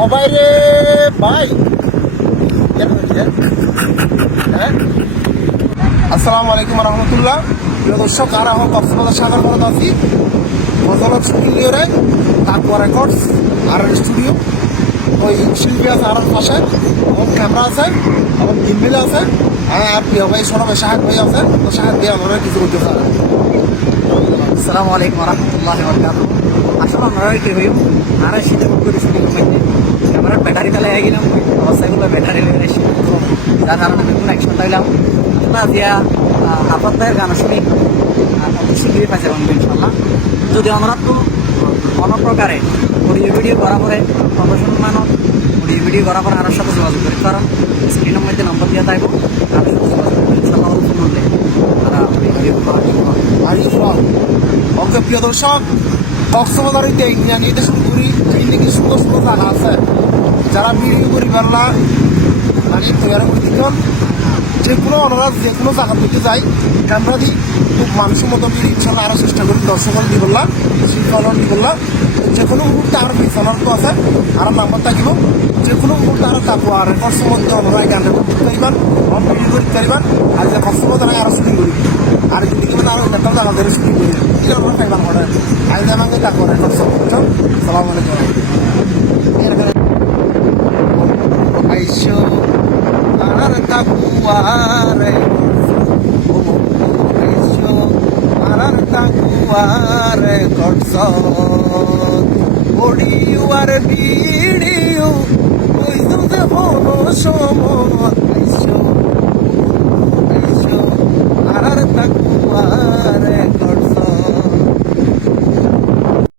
অবাইরে ভাই হ্যাঁ আসসালামু আলাইকুম রহমতুল্লাহ। প্রিয় দর্শক, আর এখন কক্সবাজার সাগর বলদ আছি মজলত স্টুডিওরে তারপর রেকর্ডস আর স্টুডিও। ওই শিল্পী আছে আর পাশে, এবং ক্যামেরা আছে এবং গিম্বিল আছে। আর প্রিয় ভাই সরব শাহেদ ভাই আছে, তো শাহেদ ভাই আমরা কিছু করতে পারে। আসসালামু আলাইকুম রহমতুল্লাহি ওয়া বারাকাতুহু। আসলে আমরা কি হইম আর শীতে করে শুরু করতে ক্যামেরার ব্যাটারি তালে গেলাম, অবস্থাগুলো ব্যাটারি লেগে এসে যার কারণে আমি কোনো অ্যাকশন পাইলাম না দিয়া আপাতত গান শুনি শিখিয়ে পাইছে ইনশাল্লাহ। যদি আমরা তো কোনো প্রকারে অডিও ভিডিও করা পরে প্রফেশনাল মানত অডিও ভিডিও করা পরে আমার সাথে যোগাযোগ করি, কারণ স্ক্রিনের মধ্যে নম্বর দিয়ে থাকবো, আমি সাথে যোগাযোগ করি ইনশাল্লাহ। ফোন করলে তারা অডিও ভিডিও করা ওকে প্রিয় দর্শক, কক্সবাজার নিয়ে শুরু করি। নাকি সুন্দর সুন্দর জায়গা আছে যারা ভিডিও করি পারলা মানে তৈরি করে দিতাম। যে কোনো অনুরাধ যে কোনো জায়গা দিতে যাই ক্যামেরা দিই, খুব মানুষের মতো ইনশাল্লাহ আরও চেষ্টা করি দর্শক দি বললাম, শিল্পালন দি বললাম। যে কোনো মুহূর্তে আরও বিছানার তো আছে আর নাম্বার থাকিব। যে কোনো মুহূর্তে আরও থাকবো আর রেকর্ডসের মধ্যে অনুরাগ গান রেকর্ড করতে পারিবেন, ভিডিও করতে পারিবেন। আর যে কক্সবাজার আরও শুটিং করি আর যদি কেমন আরও একটা জায়গা ধরে শুটিং করি এটা আমরা পাইবান ঘটে আগে আমাকে থাকবো রেকর্ডস। সালাম আলাইকুম। আইসো আর তাকুয়ারে আইসো আর তাকুয়ারে করছ ওড়িওয়ার